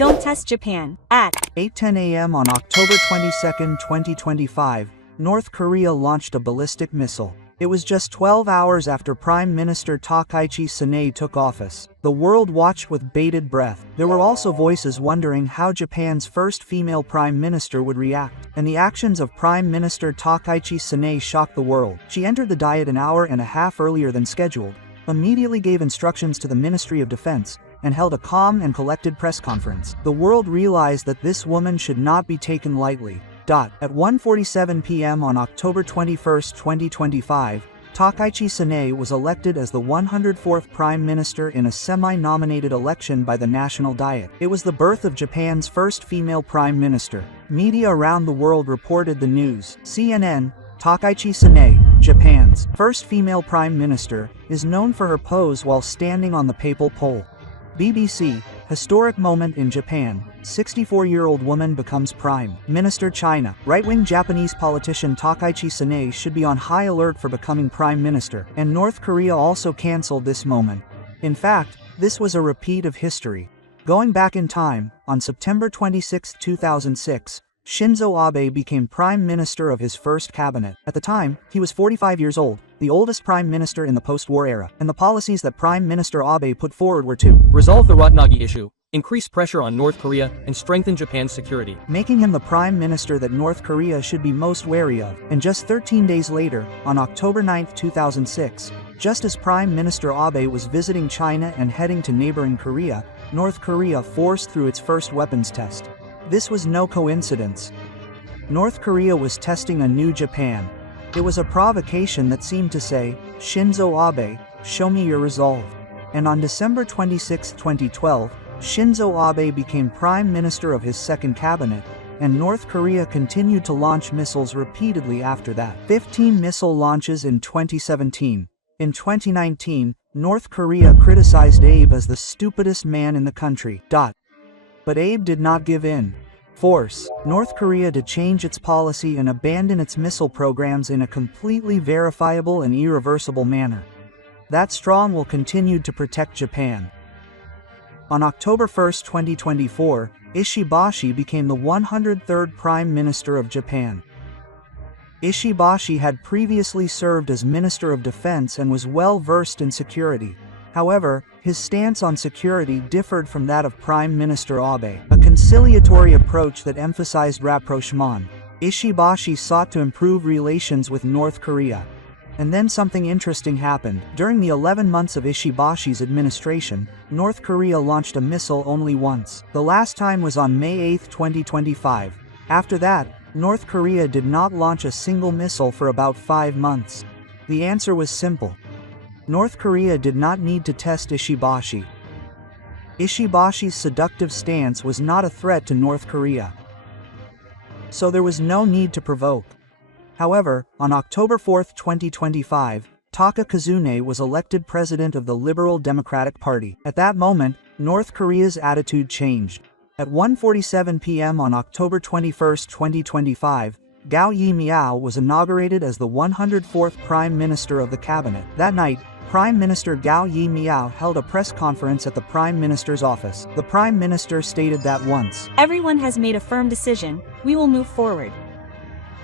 Don't test Japan. At 8:10 a.m. on October 22, 2025, North Korea launched a ballistic missile. It was just 12 hours after Prime Minister Takaichi Sanae took office. The world watched with bated breath. There were also voices wondering how Japan's first female prime minister would react. And the actions of Prime Minister Takaichi Sanae shocked the world. She entered the diet an hour and a half earlier than scheduled, immediately gave instructions to the Ministry of Defense, and held a calm and collected press conference. The world realized that this woman should not be taken lightly. At 1:47 p.m. on October 21, 2025, Takaichi Sanae was elected as the 104th Prime Minister in a semi-nominated election by the National Diet. It was the birth of Japan's first female Prime Minister. Media around the world reported the news. CNN, Takaichi Sanae, Japan's first female Prime Minister, is known for her pose while standing on the papal pole. BBC, historic moment in Japan, 64-year-old woman becomes Prime Minister. China, right-wing Japanese politician Takaichi Sanae should be on high alert for becoming Prime Minister, and North Korea also cancelled this moment. In fact, this was a repeat of history. Going back in time, on September 26, 2006, Shinzo Abe became Prime Minister of his first cabinet. At the time, he was 45 years old, the oldest Prime Minister in the post-war era, and the policies that Prime Minister Abe put forward were to resolve the Rotnagi issue, increase pressure on North Korea, and strengthen Japan's security, making him the Prime Minister that North Korea should be most wary of. And just 13 days later, on October 9, 2006, just as Prime Minister Abe was visiting China and heading to neighboring Korea, North Korea forced through its first weapons test. This was no coincidence. North Korea was testing a new Japan. It was a provocation that seemed to say, Shinzo Abe, show me your resolve. And on December 26, 2012, Shinzo Abe became Prime Minister of his second cabinet, and North Korea continued to launch missiles repeatedly after that. 15 missile launches in 2017. In 2019, North Korea criticized Abe as the stupidest man in the country. But Abe did not give in. Force North Korea to change its policy and abandon its missile programs in a completely verifiable and irreversible manner. That strong will continue to protect Japan. On October 1, 2024, Ishibashi became the 103rd Prime Minister of Japan. Ishibashi had previously served as Minister of Defense and was well versed in security. However, his stance on security differed from that of Prime Minister Abe, a conciliatory approach that emphasized rapprochement. Ishibashi sought to improve relations with North Korea. And then something interesting happened. During the 11 months of Ishibashi's administration, North Korea launched a missile only once. The last time was on May 8, 2025. After that, North Korea did not launch a single missile for about 5 months. The answer was simple. North Korea did not need to test Ishibashi. Ishibashi's seductive stance was not a threat to North Korea. So there was no need to provoke. However, on October 4, 2025, Taka Kazune was elected president of the Liberal Democratic Party. At that moment, North Korea's attitude changed. At 1:47 p.m. on October 21, 2025, Gao Yi-miao was inaugurated as the 104th Prime Minister of the cabinet. That night, Prime Minister Gao Yi-miao held a press conference at the Prime Minister's office. The Prime Minister stated that once everyone has made a firm decision, we will move forward.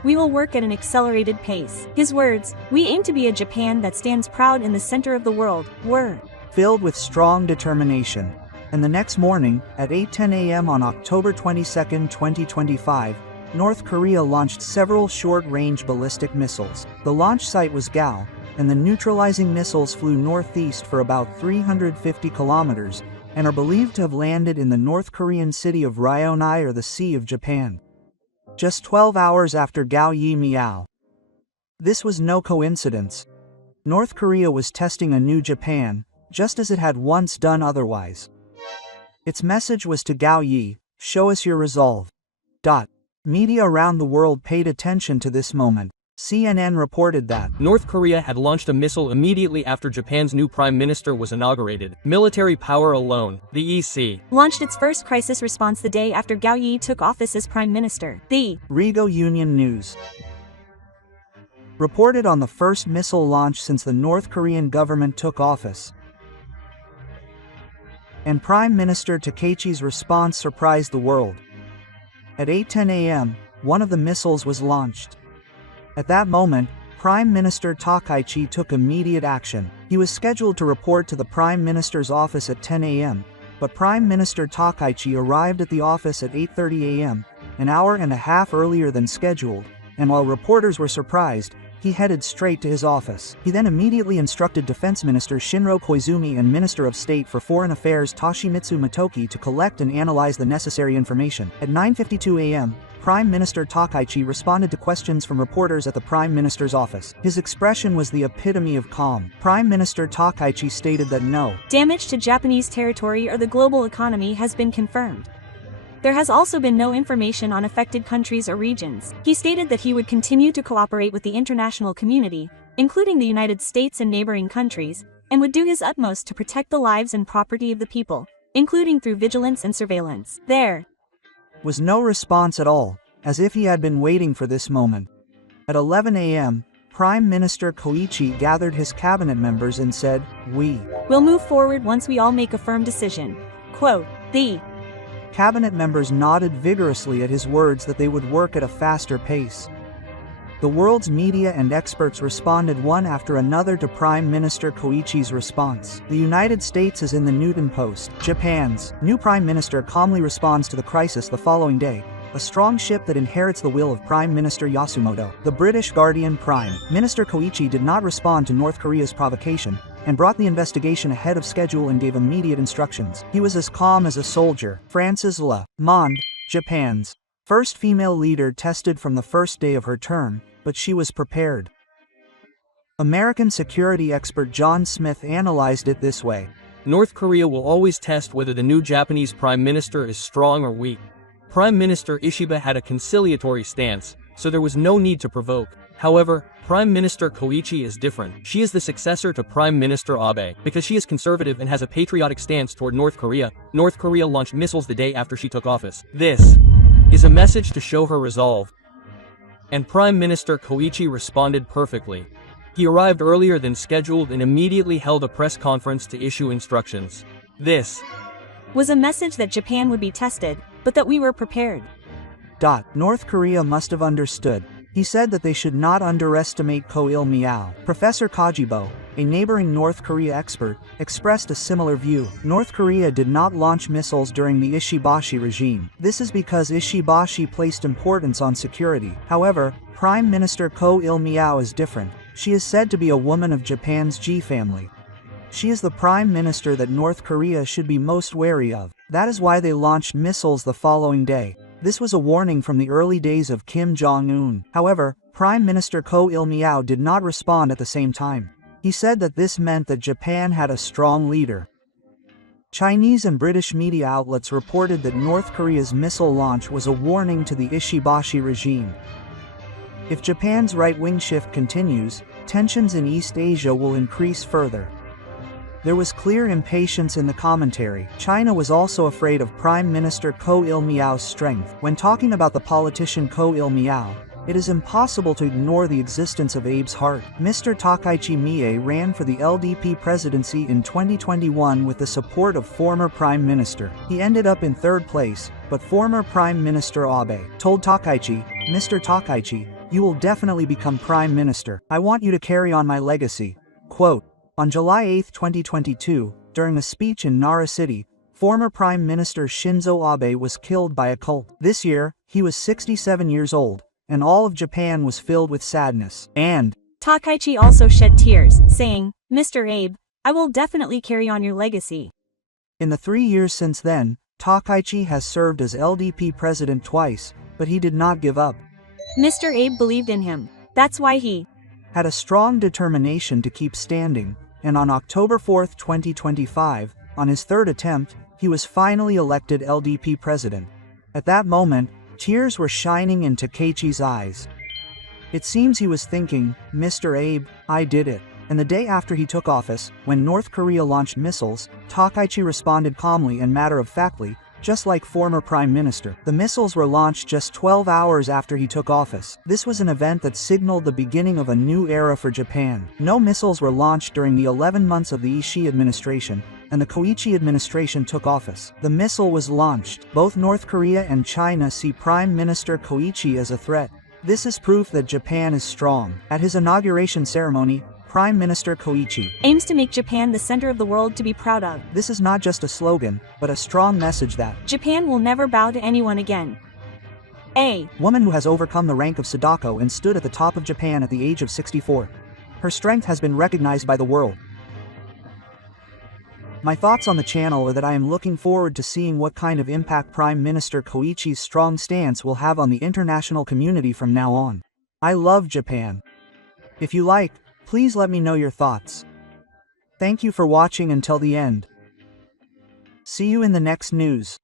We will work at an accelerated pace. His words, we aim to be a Japan that stands proud in the center of the world, were filled with strong determination. And the next morning, at 8:10 a.m. on October 22, 2025, North Korea launched several short-range ballistic missiles. The launch site was Gao, and the neutralizing missiles flew northeast for about 350 kilometers, and are believed to have landed in the North Korean city of Ryonai or the Sea of Japan. Just 12 hours after Gao Yi-miao. This was no coincidence. North Korea was testing a new Japan, just as it had once done otherwise. Its message was to Gao Yi, show us your resolve. Media around the world paid attention to this moment. CNN reported that North Korea had launched a missile immediately after Japan's new prime minister was inaugurated. Military power alone, the EC launched its first crisis response the day after Gao Yi took office as prime minister. The Rigo Union News reported on the first missile launch since the North Korean government took office. And Prime Minister Takeichi's response surprised the world. At 8:10 a.m., one of the missiles was launched. At that moment, Prime Minister Takaichi took immediate action. He was scheduled to report to the Prime Minister's office at 10 a.m., but Prime Minister Takaichi arrived at the office at 8:30 a.m., an hour and a half earlier than scheduled, and while reporters were surprised, he headed straight to his office. He then immediately instructed Defense Minister Shinro Koizumi and Minister of State for Foreign Affairs Toshimitsu Motoki to collect and analyze the necessary information. At 9:52 a.m., Prime Minister Takaichi responded to questions from reporters at the Prime Minister's office. His expression was the epitome of calm. Prime Minister Takaichi stated that no damage to Japanese territory or the global economy has been confirmed. There has also been no information on affected countries or regions. He stated that he would continue to cooperate with the international community, including the United States and neighboring countries, and would do his utmost to protect the lives and property of the people, including through vigilance and surveillance. There was no response at all, as if he had been waiting for this moment. At 11 a.m., Prime Minister Koichi gathered his cabinet members and said, "We will move forward once we all make a firm decision." Quote, the cabinet members nodded vigorously at his words that they would work at a faster pace. The world's media and experts responded one after another to Prime Minister Koichi's response. The United States is in the Newton Post. Japan's new Prime Minister calmly responds to the crisis the following day, a strong ship that inherits the will of Prime Minister Yasumoto. The British Guardian Prime Minister Koichi did not respond to North Korea's provocation, and brought the investigation ahead of schedule and gave immediate instructions. He was as calm as a soldier. Frances Le Monde, Japan's first female leader, tested from the first day of her term, but she was prepared. American security expert John Smith analyzed it this way. North Korea will always test whether the new Japanese Prime Minister is strong or weak. Prime Minister Ishiba had a conciliatory stance, so there was no need to provoke. However, Prime Minister Koichi is different. She is the successor to Prime Minister Abe. Because she is conservative and has a patriotic stance toward North Korea launched missiles the day after she took office. This is a message to show her resolve. And Prime Minister Koichi responded perfectly. He arrived earlier than scheduled and immediately held a press conference to issue instructions. This was a message that Japan would be tested, but that we were prepared. North Korea must have understood. He said that they should not underestimate Ko Il-meow. Professor Kajibo, a neighboring North Korea expert, expressed a similar view. North Korea did not launch missiles during the Ishibashi regime. This is because Ishibashi placed importance on security. However, Prime Minister Ko Il-meow is different. She is said to be a woman of Japan's G family. She is the prime minister that North Korea should be most wary of. That is why they launched missiles the following day. This was a warning from the early days of Kim Jong-un. However, Prime Minister Ko Il-meow did not respond at the same time. He said that this meant that Japan had a strong leader. Chinese and British media outlets reported that North Korea's missile launch was a warning to the Ishibashi regime. If Japan's right-wing shift continues, tensions in East Asia will increase further. There was clear impatience in the commentary. China was also afraid of Prime Minister Ko Il-meow's strength. When talking about the politician Ko Il-meow, it is impossible to ignore the existence of Abe's heart. Mr. Takaichi Mie ran for the LDP presidency in 2021 with the support of former Prime Minister. He ended up in third place, but former Prime Minister Abe told Takaichi, "Mr. Takaichi, you will definitely become Prime Minister. I want you to carry on my legacy." Quote, on July 8, 2022, during a speech in Nara City, former Prime Minister Shinzo Abe was killed by a cult. This year, he was 67 years old, and all of Japan was filled with sadness. And Takaichi also shed tears, saying, "Mr. Abe, I will definitely carry on your legacy." In the 3 years since then, Takaichi has served as LDP president twice, but he did not give up. Mr. Abe believed in him. That's why he had a strong determination to keep standing. And on October 4, 2025, on his third attempt, he was finally elected LDP president. At that moment, tears were shining in Takaichi's eyes. It seems he was thinking, "Mr. Abe, I did it." And the day after he took office, when North Korea launched missiles, Takaichi responded calmly and matter-of-factly, just like former Prime Minister. The missiles were launched just 12 hours after he took office. This was an event that signaled the beginning of a new era for Japan. No missiles were launched during the 11 months of the Ishii administration, and the Koichi administration took office. The missile was launched. Both North Korea and China see Prime Minister Koichi as a threat. This is proof that Japan is strong. At his inauguration ceremony, Prime Minister Koichi aims to make Japan the center of the world to be proud of. This is not just a slogan, but a strong message that Japan will never bow to anyone again. A woman who has overcome the rank of Sadako and stood at the top of Japan at the age of 64. Her strength has been recognized by the world. My thoughts on the channel are that I am looking forward to seeing what kind of impact Prime Minister Koichi's strong stance will have on the international community from now on. I love Japan. If you like, please let me know your thoughts. Thank you for watching until the end. See you in the next news.